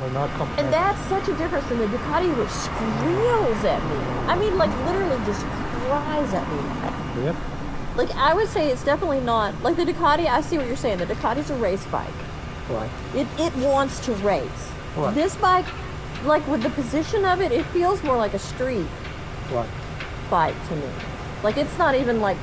We're not comparing. And that's such a difference than the Ducati, which squeals at me. I mean, like literally just cries at me. Yep. Like I would say it's definitely not like the Ducati. I see what you're saying. The Ducati's a race bike. Right. It wants to race. Right. This bike, like with the position of it, it feels more like a street Right. bike to me. Like it's not even like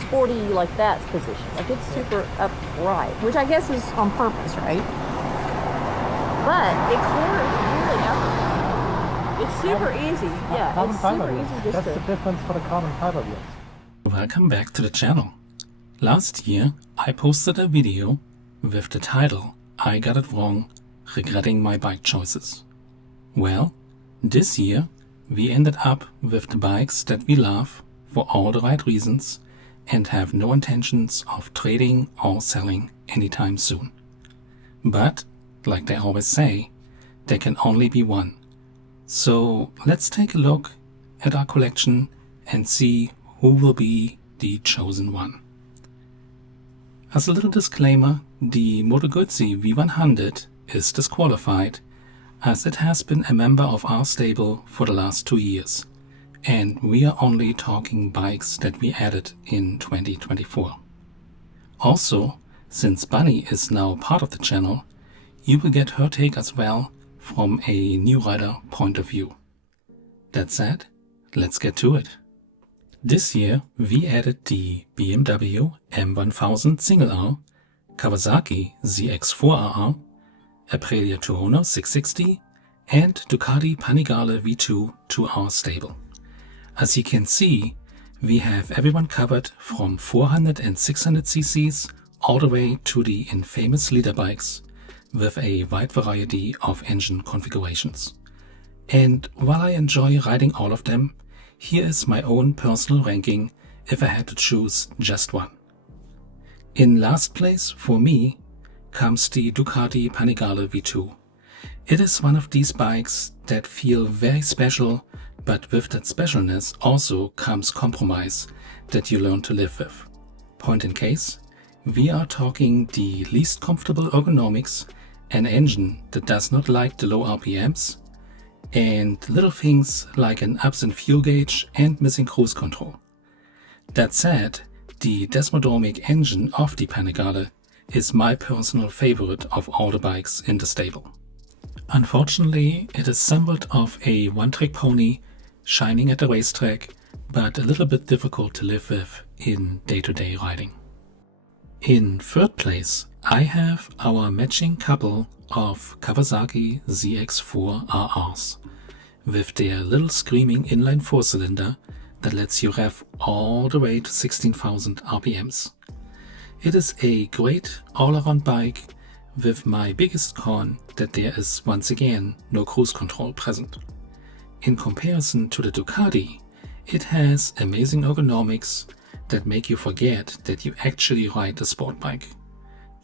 sporty like that position. Like it's super upright, which I guess is on purpose, right? But it corners really up. It's super easy. Yeah, Carbon it's fiber super wheels. easy just That's to. the difference for the carbon fiber wheels. Welcome back to the channel. Last year I posted a video with the title "I got it wrong, regretting my bike choices." Well, this year we ended up with the bikes that we love for all the right reasons and have no intentions of trading or selling anytime soon. But, like they always say, there can only be one. So let's take a look at our collection and see who will be the chosen one. As a little disclaimer, the Moto Guzzi V100 is disqualified as it has been a member of our stable for the last 2 years, and we are only talking bikes that we added in 2024. Also, since Bunny is now part of the channel, you will get her take as well from a new rider point of view. That said, let's get to it. This year we added the BMW M1000 Single R, Kawasaki ZX4RR, Aprilia Tuono 660 and Ducati Panigale V2 to our stable. As you can see, we have everyone covered from 400 and 600 cc's all the way to the infamous leader bikes with a wide variety of engine configurations. And while I enjoy riding all of them, here is my own personal ranking if I had to choose just one. In last place for me comes the Ducati Panigale V2. It is one of these bikes that feel very special, but with that specialness also comes compromise that you learn to live with. Point in case, we are talking the least comfortable ergonomics, an engine that does not like the low RPMs, and little things like an absent fuel gauge and missing cruise control. That said, the Desmodromic engine of the Panigale is my personal favorite of all the bikes in the stable. Unfortunately, it is somewhat of a one-trick pony, shining at the racetrack, but a little bit difficult to live with in day-to-day riding. In third place, I have our matching couple of Kawasaki ZX4RRs with their little screaming inline 4-cylinder that lets you rev all the way to 16,000 RPMs. It is a great all-around bike with my biggest con that there is once again no cruise control present. In comparison to the Ducati, it has amazing ergonomics that make you forget that you actually ride a sport bike.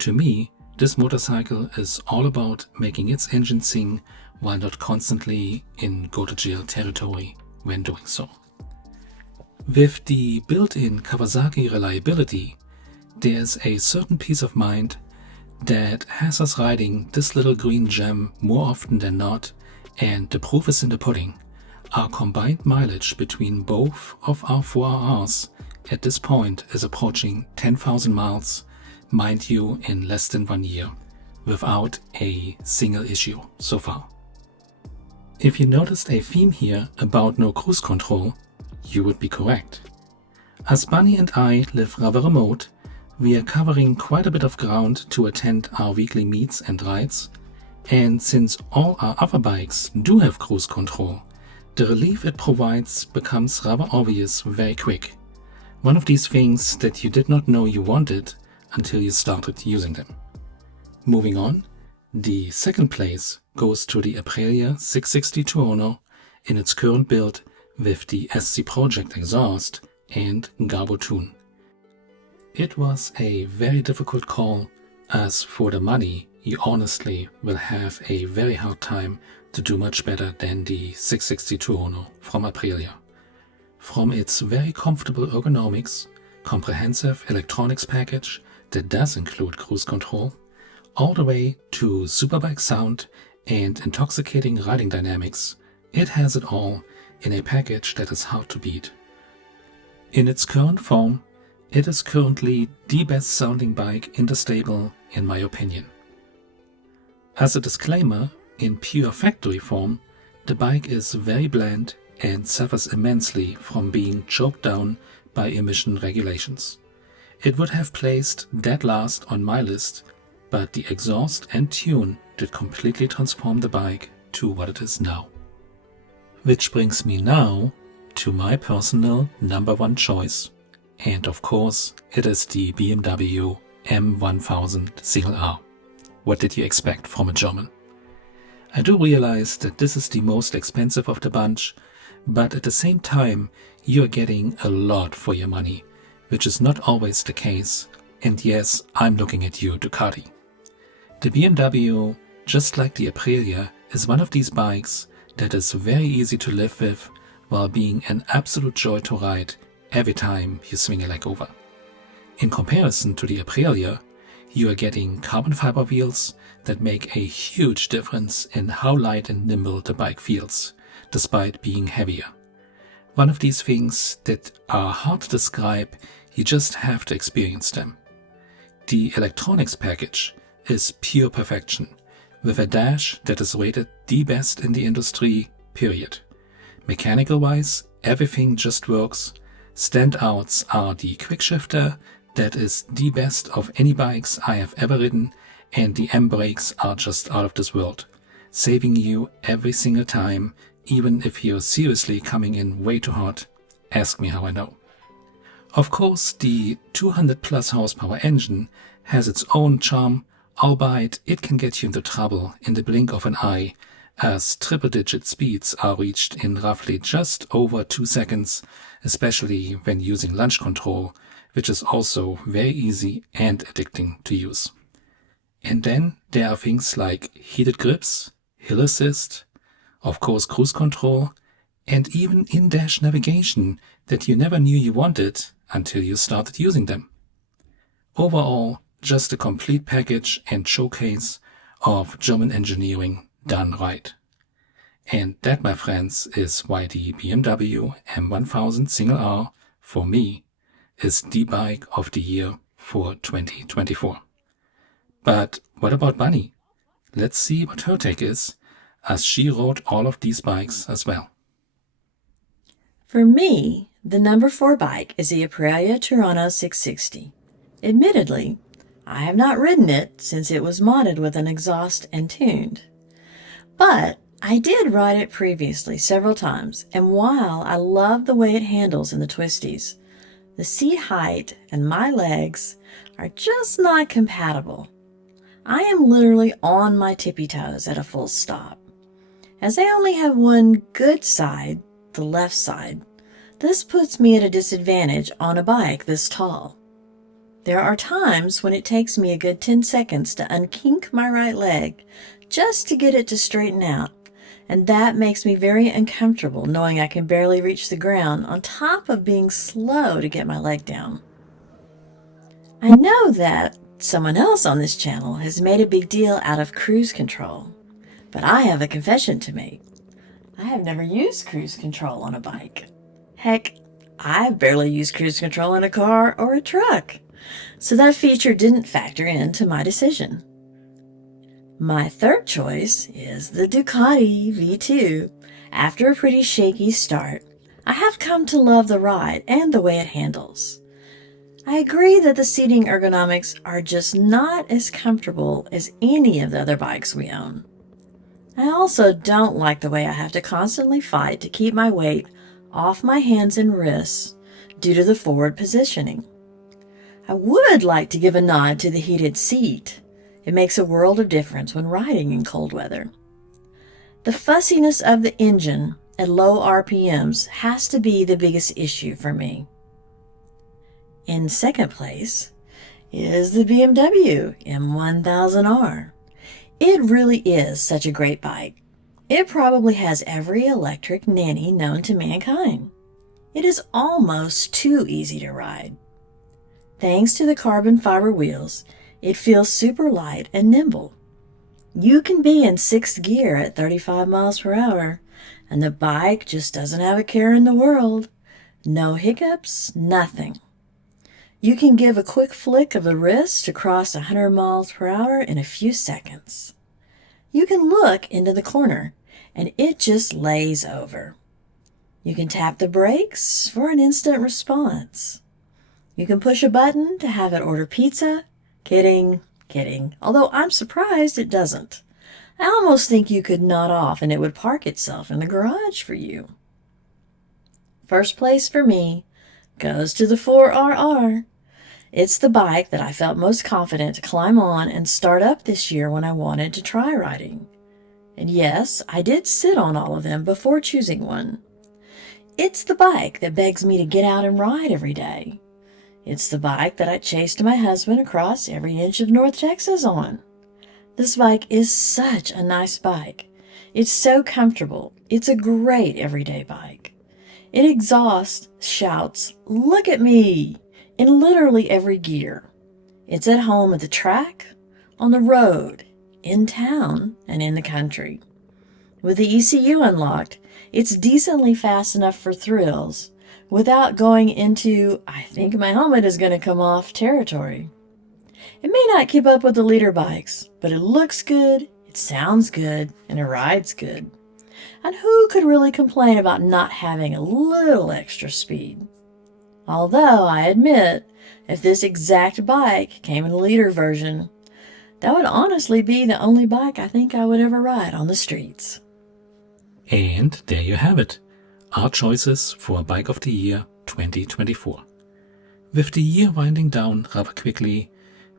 To me, this motorcycle is all about making its engine sing while not constantly in go-to-jail territory when doing so. With the built-in Kawasaki reliability, there's a certain peace of mind that has us riding this little green gem more often than not, and the proof is in the pudding. Our combined mileage between both of our 4RRs at this point is approaching 10,000 miles, mind you, in less than 1 year, without a single issue so far. If you noticed a theme here about no cruise control, you would be correct. As Bunny and I live rather remote, we are covering quite a bit of ground to attend our weekly meets and rides, and since all our other bikes do have cruise control, the relief it provides becomes rather obvious very quick. One of these things that you did not know you wanted until you started using them. Moving on, the second place goes to the Aprilia 660 Tuono in its current build with the SC Project exhaust and Garbo tune. It was a very difficult call, as for the money you honestly will have a very hard time to do much better than the 660 Tuono from Aprilia. From its very comfortable ergonomics, comprehensive electronics package that does include cruise control, all the way to superbike sound and intoxicating riding dynamics, it has it all in a package that is hard to beat. In its current form, it is currently the best sounding bike in the stable, in my opinion. As a disclaimer, in pure factory form, the bike is very bland and suffers immensely from being choked down by emission regulations. It would have placed dead last on my list, but the exhaust and tune did completely transform the bike to what it is now. Which brings me now to my personal number one choice, and of course it is the BMW M1000 R. What did you expect from a German? I do realize that this is the most expensive of the bunch, but at the same time you're getting a lot for your money, which is not always the case, and yes, I'm looking at you, Ducati. The BMW, just like the Aprilia, is one of these bikes that is very easy to live with while being an absolute joy to ride every time you swing a leg over. In comparison to the Aprilia, you are getting carbon fiber wheels that make a huge difference in how light and nimble the bike feels, despite being heavier. One of these things that are hard to describe, you just have to experience them. The electronics package is pure perfection, with a dash that is rated the best in the industry, period. Mechanical-wise, everything just works. Standouts are the quickshifter, that is the best of any bikes I have ever ridden, and the M-brakes are just out of this world, saving you every single time, even if you're seriously coming in way too hot. Ask me how I know. Of course, the 200 plus horsepower engine has its own charm, albeit it can get you into trouble in the blink of an eye, as triple-digit speeds are reached in roughly just over 2 seconds, especially when using launch control, which is also very easy and addicting to use. And then there are things like heated grips, hill assist, of course cruise control, and even in-dash navigation that you never knew you wanted until you started using them. Overall, just a complete package and showcase of German engineering done right. And that, my friends, is why the BMW M1000 R, for me, is the bike of the year for 2024. But what about Bunny? Let's see what her take is, as she rode all of these bikes as well. For me, the number 4 bike is the Aprilia Tuono 660. Admittedly, I have not ridden it since it was modded with an exhaust and tuned. But I did ride it previously several times, and while I love the way it handles in the twisties, the seat height and my legs are just not compatible. I am literally on my tippy toes at a full stop. As I only have one good side, the left side, this puts me at a disadvantage on a bike this tall. There are times when it takes me a good 10 seconds to unkink my right leg just to get it to straighten out, and that makes me very uncomfortable knowing I can barely reach the ground on top of being slow to get my leg down. I know that someone else on this channel has made a big deal out of cruise control, but I have a confession to make. I have never used cruise control on a bike. Heck, I've barely used cruise control in a car or a truck, so that feature didn't factor into my decision. My third choice is the Ducati V2. After a pretty shaky start, I have come to love the ride and the way it handles. I agree that the seating ergonomics are just not as comfortable as any of the other bikes we own. I also don't like the way I have to constantly fight to keep my weight off my hands and wrists due to the forward positioning. I would like to give a nod to the heated seat. It makes a world of difference when riding in cold weather. The fussiness of the engine at low RPMs has to be the biggest issue for me. In second place is the BMW M1000R. It really is such a great bike. It probably has every electric nanny known to mankind. It is almost too easy to ride. Thanks to the carbon fiber wheels, it feels super light and nimble. You can be in sixth gear at 35 miles per hour, and the bike just doesn't have a care in the world. No hiccups, nothing. You can give a quick flick of the wrist to cross 100 miles per hour in a few seconds. You can look into the corner, and it just lays over. You can tap the brakes for an instant response. You can push a button to have it order pizza. Kidding. Although I'm surprised it doesn't. I almost think you could nod off and it would park itself in the garage for you. First place for me goes to the 4RR. It's the bike that I felt most confident to climb on and start up this year when I wanted to try riding. And yes, I did sit on all of them before choosing one. It's the bike that begs me to get out and ride every day. It's the bike that I chased my husband across every inch of North Texas on. This bike is such a nice bike. It's so comfortable. It's a great everyday bike. It exhausts, shouts, "Look at me!" in literally every gear. It's at home at the track, on the road, in town, and in the country. With the ECU unlocked, it's decently fast enough for thrills without going into, "I think my helmet is going to come off" territory. It may not keep up with the leader bikes, but it looks good, it sounds good, and it rides good. And who could really complain about not having a little extra speed? Although, I admit, if this exact bike came in a leader version, that would honestly be the only bike I think I would ever ride on the streets. And there you have it, our choices for Bike of the Year 2024. With the year winding down rather quickly,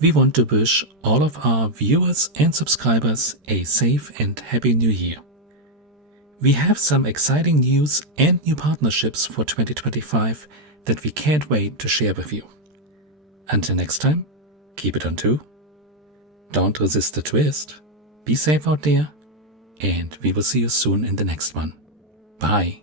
we want to wish all of our viewers and subscribers a safe and happy new year. We have some exciting news and new partnerships for 2025 that we can't wait to share with you. Until next time, keep it on 2. Don't resist the twist. Be safe out there, and we will see you soon in the next one. Bye.